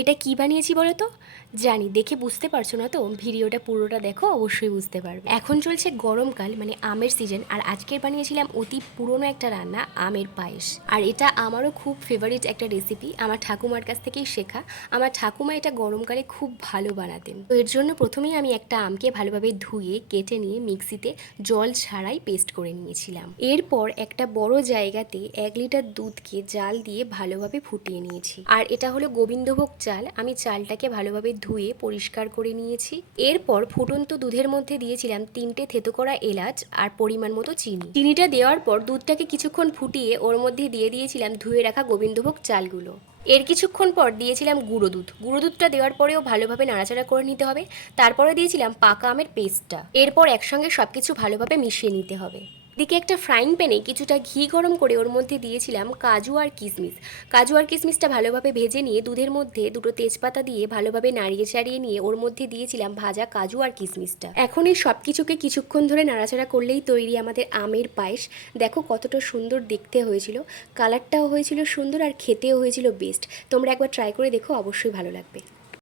এটা কি বানিয়েছি বলো তো? জানি দেখে বুঝতে পারছো না তো, ভিডিওটা পুরোটা দেখো, অবশ্যই বুঝতে পারবে। এখন চলছে গরমকাল, মানে আমের সিজন, আর আজকের বানিয়েছিলাম অতি পুরনো একটা রান্না, আমের পায়েস। আর এটা আমারও খুব ফেভারিট একটা রেসিপি, আমার ঠাকুমার কাছ থেকেই শেখা। আমার ঠাকুমা এটা গরমকালে খুব ভালো বানাতেন। তো এর জন্য প্রথমেই আমি একটা আমকে ভালোভাবে ধুয়ে কেটে নিয়ে মিক্সিতে জল ছাড়াই পেস্ট করে নিয়েছিলাম। এরপর একটা বড় জায়গাতে 1 লিটার দুধকে জাল দিয়ে ভালোভাবে ফুটিয়ে নিয়েছি। আর এটা হলো গোবিন্দভোগ চাল, আমি চালটাকে ভালোভাবে ধুয়ে পরিষ্কার করে নিয়েছি। এরপর ফুটন্ত দুধের মধ্যে দিয়েছিলাম 3টে থেতো করা এলাচ আর পরিমাণ মতো চিনি। চিনিটা দেওয়ার পর দুধটাকে কিছুক্ষণ ফুটিয়ে ওর মধ্যে দিয়ে দিয়েছিলাম ধুয়ে রাখা গোবিন্দভোগ চালগুলো। এর কিছুক্ষণ পর দিয়েছিলাম গুঁড়ো দুধ। গুঁড়ো দুধটা দেওয়ার পরেও ভালোভাবে নাড়াচাড়া করে নিতে হবে। তারপরে দিয়েছিলাম পাকা আমের পেস্টটা। এরপর একসঙ্গে সবকিছু ভালোভাবে মিশিয়ে নিতে হবে। দিকে একটা ফ্রাইং প্যানে কিছুটা ঘি গরম করে ওর মধ্যে দিয়েছিলাম কাজু আর কিশমিশ। কাজু আর কিশমিশটা ভালোভাবে ভেজে নিয়ে দুধের মধ্যে 2টো তেজপাতা দিয়ে ভালোভাবে নাড়িয়ে চাড়িয়ে নিয়ে ওর মধ্যে দিয়েছিলাম ভাজা কাজু আর কিশমিশটা। এখন এই সব কিছুকে কিছুক্ষণ ধরে নাড়াচাড়া করলেই তৈরি আমাদের আমের পায়েস। দেখো কতটা সুন্দর দেখতে হয়েছিল, কালারটাও হয়েছিল সুন্দর আর খেতেও হয়েছিল বেস্ট। তোমরা একবার ট্রাই করে দেখো, অবশ্যই ভালো লাগবে।